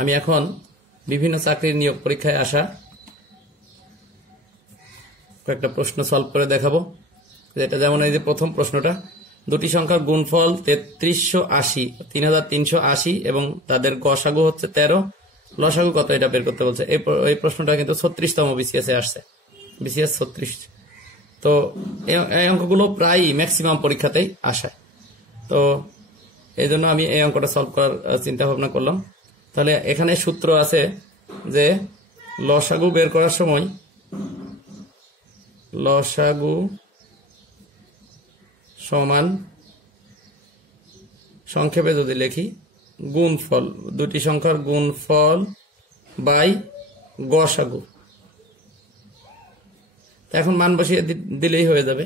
আমি এখন বিভিন্ন চাকরির নিয়োগ পরীক্ষায় আসা কয়েকটা প্রশ্ন সলভ করে দেখাবো। যেটা যেমন এই যে প্রথম প্রশ্নটা, দুটি সংখ্যার গুণফল 3380 3380 এবং তাদের গসাগু হচ্ছে 13, লসাগু কত এটা বের করতে বলছে। এই প্রশ্নটা কিন্তু 36তম বিসিএস এ আসছে, বিসিএস 36। তো এই অঙ্কগুলো প্রায় ম্যাক্সিমাম পরীক্ষাতেই আসে। তো এই জন্য আমি এই অঙ্কটা সলভ করার চিন্তা ভাবনা করলাম। তাহলে এখানে সূত্র আছে যে লসাগু বের করার সময় লসাগু সমান, সংক্ষেপে যদি লিখি, গুণফল, দুটি সংখ্যার গুণফল বাই গসাগু। এখন মান বসিয়ে দিলেই হয়ে যাবে।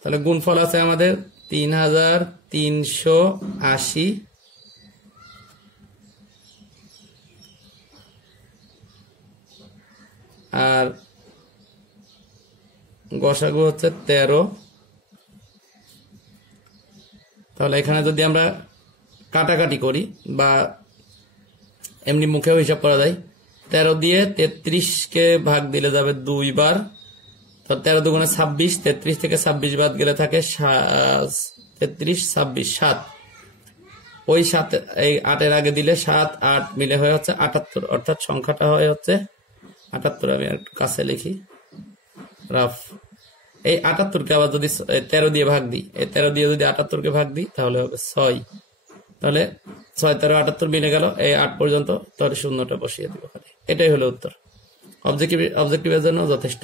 তাহলে গুণফল আছে আমাদের 3380 আর গসাগু হচ্ছে 13। তাহলে এখানে যদি আমরা কাটাকাটি করি বা এমনি মুখেও হিসাব করা যায়, 13 দিয়ে 33কে ভাগ দিলে যাবে 2 বার। তো 13 দুগুণে 26, 33 থেকে 26 বাদ গেলে থাকে 33, 26, 7। ওই 7 এই 8-এর আগে দিলে 7, 8 মিলে হয়ে হচ্ছে 78, অর্থাৎ সংখ্যাটা হয়ে হচ্ছে 78। আমি একটু কাছে লিখি রাফ। এই 78কে আবার যদি 13 দিয়ে ভাগ দিই, এই 13 দিয়ে যদি 78কে ভাগ দিই তাহলে হবে 6। তাহলে 6, 13, 78 মিলে গেল, এই 8 পর্যন্ত। তাহলে শূন্যটা বসিয়ে দিব খালি। এটাই হলো উত্তর। অবজেক্টিভের জন্য যথেষ্ট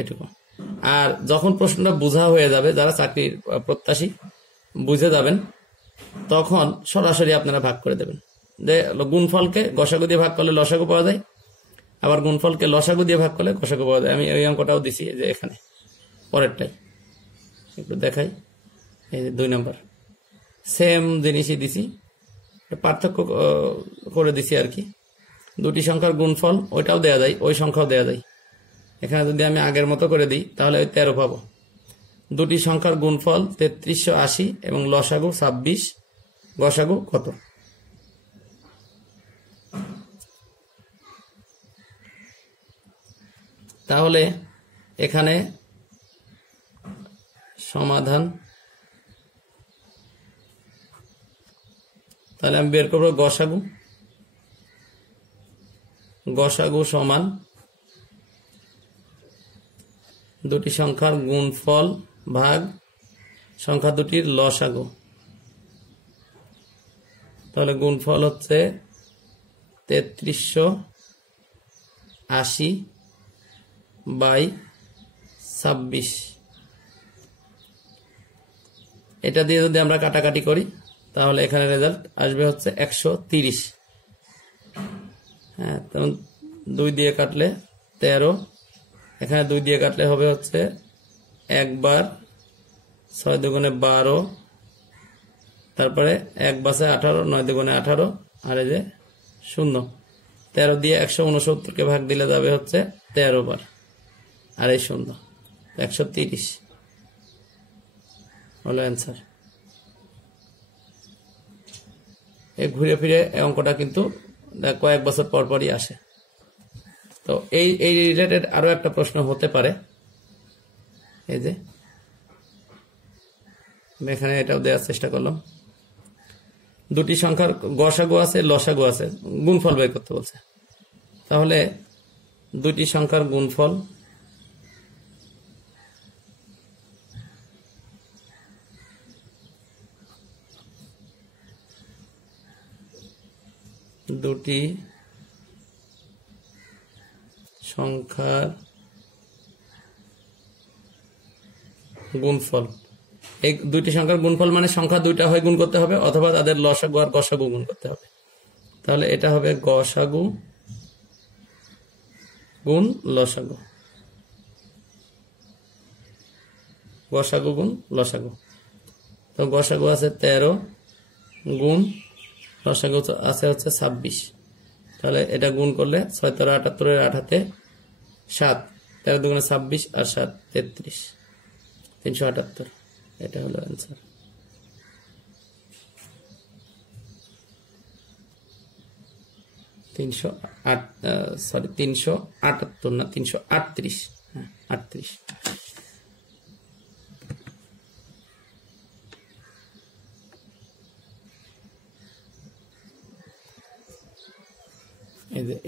এটুকু। আর যখন প্রশ্নটা বোঝা হয়ে যাবে, যারা চাকরির প্রত্যাশী বুঝে যাবেন, তখন সরাসরি আপনারা ভাগ করে দেবেন। যে গুণফলকে গসাগু দিয়ে ভাগ করলে লসাগু পাওয়া যায়, আবার গুণফলকে লসাগু দিয়ে ভাগ করলে গসাগু পাওয়া যায়। আমি ওই অঙ্কটাও দিছি যে এখানে পরেরটাই একটু দেখাই। এই যে 2 নম্বর সেম জিনিসই দিছি, পার্থক্য করে দিছি আর কি। দুটি সংখ্যার গুণফল ওইটাও দেয়া যায়, ওই সংখ্যাও দেয়া যায়। এখানে যদি আমি আগের মতো করে দিই তাহলে ওই 13 পাবো। দুটি সংখ্যার গুণফল 3380 এবং লসাগু 26, গসাগু কত? তাহলে এখানে সমাধান, তাহলে আমি বের করবো গসাগু। গসাগু সমান দুটি সংখ্যার গুণফল ভাগ সংখ্যা দুটির লসাগু। তাহলে গুণফল হচ্ছে 3380 বাই 26। এটা দিয়ে যদি আমরা কাটাকাটি করি তাহলে এখানে রেজাল্ট আসবে হচ্ছে 130। হ্যাঁ, তখন 2 দিয়ে কাটলে 13, এখানে 2 দিয়ে কাটলে হবে হচ্ছে 1 বার, 6 দুগুণে 12, তারপরে 1 বাসে 18, 9 দুগুণে 18, আর এই যে 0। 13 দিয়ে 169কে ভাগ দিলে যাবে হচ্ছে 13 বার, আর এই 0, 130 হলো অ্যান্সার। এই ঘুরে ফিরে এই অঙ্কটা কিন্তু কয়েক বছর পর পরই আসে। তো এই রিলেটেড আরো একটা প্রশ্ন হতে পারে। এই যে এখানে এটাও দেওয়ার চেষ্টা করলাম। দুটি সংখ্যার গসাগু আছে, লসাগু আছে, গুণফল বের করতে বলছে। তাহলে দুটি সংখ্যার গুণফল দুটি সংখ্যার গুণফল, এই দুইটি সংখ্যার গুণফল মানে সংখ্যা দুইটা হয় গুণ করতে হবে, অথবা তাদের লসাগু আর গসাগু গুণ করতে হবে। তাহলে এটা হবে গসাগু গুণ লসাগু, গসাগু গুণ লসাগু। তো গসাগু আছে 13 গুণ লসাগু আছে হচ্ছে 26। তাহলে এটা গুণ করলে 6, 13, 78, 8 7, 13 দুগুণে 26 আর 7 33, 378। এটা হলো অ্যান্সার। 378 না 338, হ্যাঁ 38।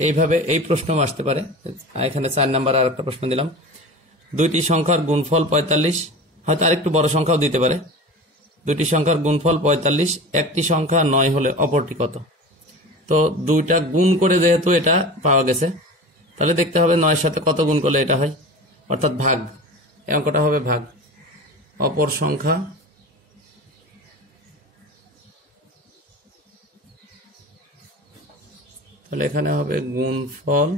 এইভাবে এই প্রশ্ন আসতে পারে। এখানে 4 নাম্বার আর একটা প্রশ্ন দিলাম, দুইটি সংখ্যার গুণফল 45, হয়তো আরেকটু বড় সংখ্যাও দিতে পারে। দুইটি সংখ্যার গুণফল 45, একটি সংখ্যা 9 হলে অপরটি কত? তো দুইটা গুণ করে যেহেতু এটা পাওয়া গেছে, তাহলে দেখতে হবে 9 সাথে কত গুণ করলে এটা হয়, অর্থাৎ ভাগ। এই অঙ্কটা হবে ভাগ। অপর সংখ্যা তাহলে এখানে হবে গুণফল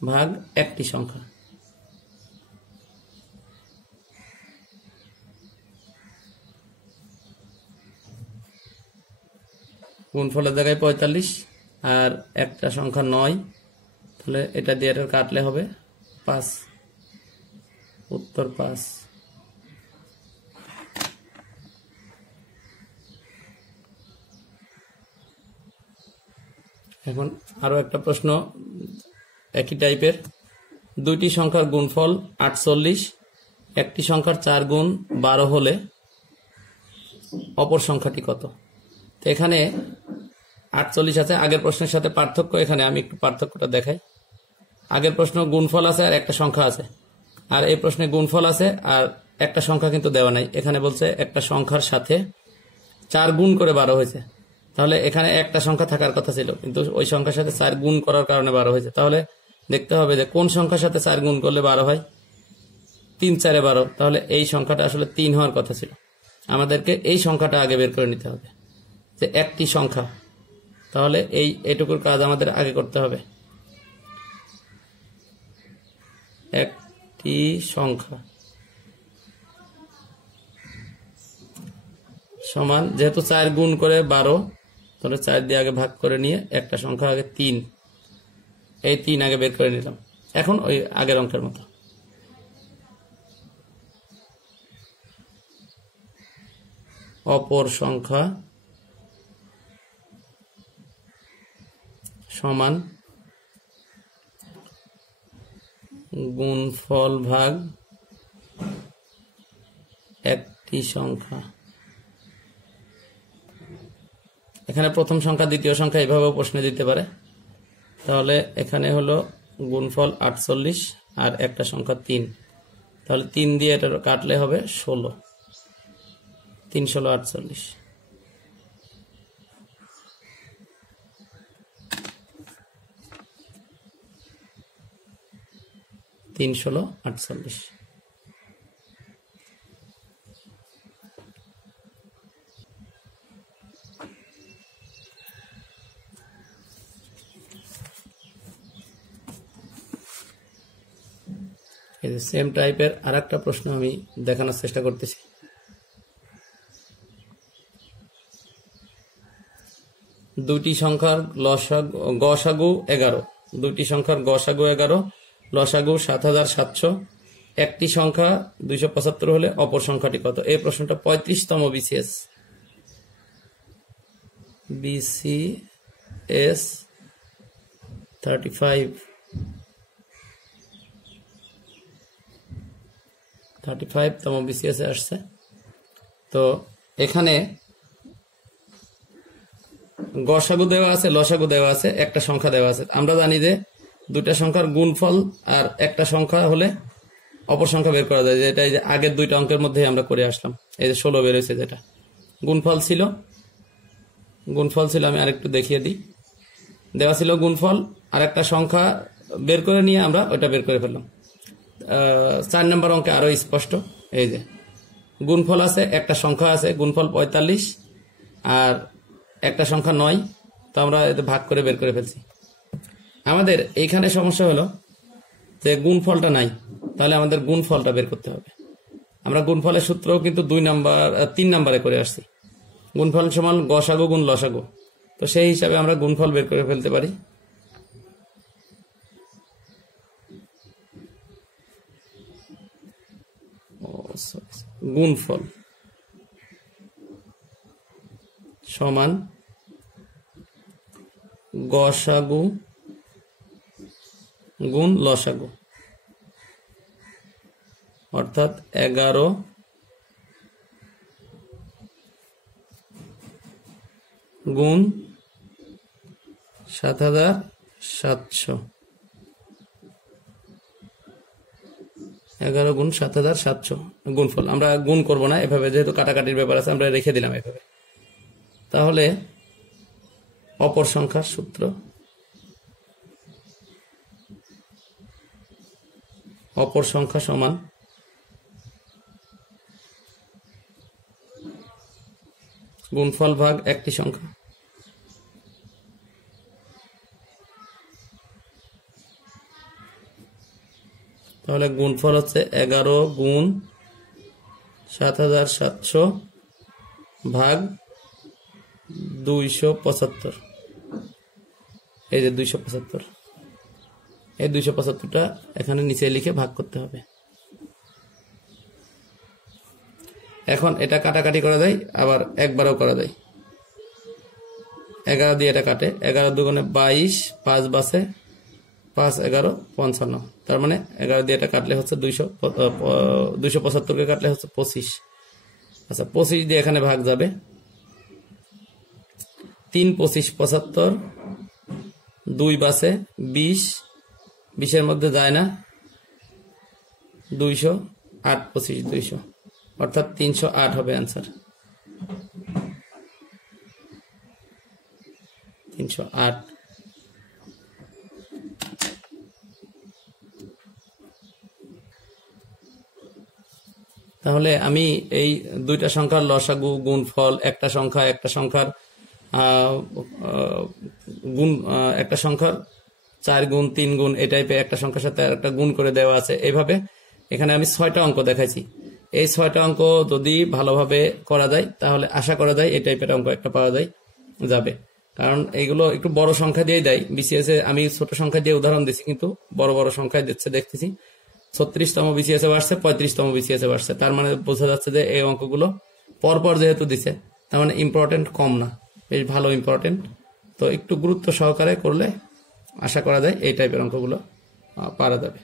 ভাগ একটি সংখ্যা। গুণফলের জায়গায় 45 আর একটা সংখ্যা 9, তাহলে এটা দিয়ে এটা কাটলে হবে 5, উত্তর 5। এখন আরো একটা প্রশ্ন একই টাইপের, দুইটি সংখ্যার গুণফল 48, একটি সংখ্যার 4 গুণ 12 হলে অপর সংখ্যাটি কত? তো এখানে 48 আছে, আগের প্রশ্নের সাথে পার্থক্য, এখানে আমি একটু পার্থক্যটা দেখাই। আগের প্রশ্ন গুণফল আছে আর একটা সংখ্যা আছে, আর এই প্রশ্নে গুণফল আছে আর একটা সংখ্যা কিন্তু দেওয়া নাই। এখানে বলছে একটা সংখ্যার সাথে 4 গুণ করে 12 হয়েছে, তাহলে এখানে একটা সংখ্যা থাকার কথা ছিল, কিন্তু ওই সংখ্যার সাথে 4 গুণ করার কারণে 12 হয়েছে। তাহলে দেখতে হবে যে কোন সংখ্যার সাথে 4 গুণ করলে 12 হয়। 3 4 12, তাহলে এই সংখ্যাটা আসলে 3 হওয়ার কথা ছিল। আমাদেরকে এই সংখ্যাটা আগে বের করে নিতে হবে, যে একটি সংখ্যা। তাহলে এইটুকুর কাজ আমাদের আগে করতে হবে। একটি সংখ্যা সমান, যেহেতু 4 গুণ করে 12, তাহলে 4 দিয়ে আগে ভাগ করে নিয়ে একটা সংখ্যা আগে 3, এই 3 আগে বের করে নিলাম। এখন ওই আগের অঙ্কের মতো অপর সংখ্যা সমান গুণফল ভাগ একটি সংখ্যা। এখানে প্রথম সংখ্যা দ্বিতীয় সংখ্যা এইভাবে প্রশ্নে দিতে পারে। তাহলে এখানে হলো গুণফল 48 আর একটা সংখ্যা 3, তাহলে 3 দিয়ে এটা কাটলে হবে 16, 3 16 48। 3 16 48। সেম টাইপের আর একটা প্রশ্ন আমি দেখানোর চেষ্টা করতেছি। দুইটি সংখ্যার গসাগু 11, দুইটি সংখ্যার গসাগু 11, লসাগু 7700, একটি সংখ্যা 275 হলে অপর সংখ্যাটি কত? এই প্রশ্নটা 35তম BCS 35তম BCS এ আসছে। তো এখানে গসাগু দেওয়া আছে, লসাগু দেওয়া আছে, একটা সংখ্যা দেওয়া আছে। আমরা জানি যে দুইটা সংখ্যার গুণফল আর একটা সংখ্যা হলে অপর সংখ্যা বের করা যায়, যেটা এই যে আগের দুইটা অঙ্কের মধ্যে আমরা করে আসলাম। এই যে 16 বের হয়েছে, যেটা গুণফল ছিল। আমি আরেকটু দেখিয়ে দিই। দেওয়া ছিল গুণফল আর একটা সংখ্যা বের করে নিয়ে আমরা ওটা বের করে ফেললাম। 4 নম্বর অঙ্কে আরো স্পষ্ট, এই যে গুণফল আছে, একটা সংখ্যা আছে, গুণফল 45 আর একটা সংখ্যা 9, তো আমরা ভাগ করে বের করে ফেলছি। আমাদের এইখানে সমস্যা হলো যে গুণফলটা নাই, তাহলে আমাদের গুণফলটা বের করতে হবে। আমরা গুণফলের সূত্রও কিন্তু 3 নম্বরে করে আসছি। গুণফল সমান গসাগু গুণ লসাগু, তো সেই হিসাবে আমরা গুণফল বের করে ফেলতে পারি। গুণফল সমান গসাগু গুণ লসাগু, অর্থাৎ 11 গুণ 7700, 11 গুণ 7700 গুণফল। আমরা গুণ করব না এভাবে, যেহেতু কাটাকাটির ব্যাপার আছে আমরা রেখে দিলাম এভাবে। তাহলে অপর সংখ্যার সূত্র, অপর সংখ্যা সমান গুণফল ভাগ একটি সংখ্যা। তাহলে গুণফল হচ্ছে 11 গুণ 7700 ভাগ 275। এই যে 275, এই 275টা এখানে নিচে লিখে ভাগ করতে হবে। এখন এটা কাটাকাটি করা যায়, আবার একবারও করা যায়। 11 দিয়ে এটা কাটে, 11 দুগুণে 22, 5 বাসে 5 11 55, তার মানে 11 দিয়ে এটা কাটলে হচ্ছে 275কে কাটলে হচ্ছে 25। আচ্ছা 25 দিয়ে এখানে ভাগ যাবে, 3 25 75, 2 বাসে 20, 20-এর মধ্যে যায় না, 200, 8 25 200, অর্থাৎ 308 হবে অ্যান্সার। 308। তাহলে আমি এই দুইটা সংখ্যার লসাগু গুণফল, একটা সংখ্যার গুণ, একটা সংখ্যার 4 গুণ 3 গুণ এই টাইপের একটা সংখ্যার সাথে একটা গুণ করে দেওয়া আছে। এইভাবে এখানে আমি 6টা অঙ্ক দেখাইছি। এই 6টা অঙ্ক যদি ভালোভাবে করা যায় তাহলে আশা করা যায় এই টাইপের অঙ্ক একটা পাওয়া যাবে। কারণ এইগুলো একটু বড় সংখ্যা দিয়ে দেয় বিসিএস এ। আমি ছোট সংখ্যা দিয়ে উদাহরণ দিচ্ছি, কিন্তু বড় বড় সংখ্যায় দিচ্ছে দেখতেছি। 36তম বিসিএস এ বাড়ছে, 35তম বিসিএস এ বাড়ছে, তার মানে বোঝা যাচ্ছে যে এই অঙ্কগুলো পরপর যেহেতু দিছে তার মানে ইম্পর্টেন্ট কম না, বেশ ভালো ইম্পর্টেন্ট। তো একটু গুরুত্ব সহকারে করলে আশা করা যায় এই টাইপের অঙ্কগুলো পারা যাবে।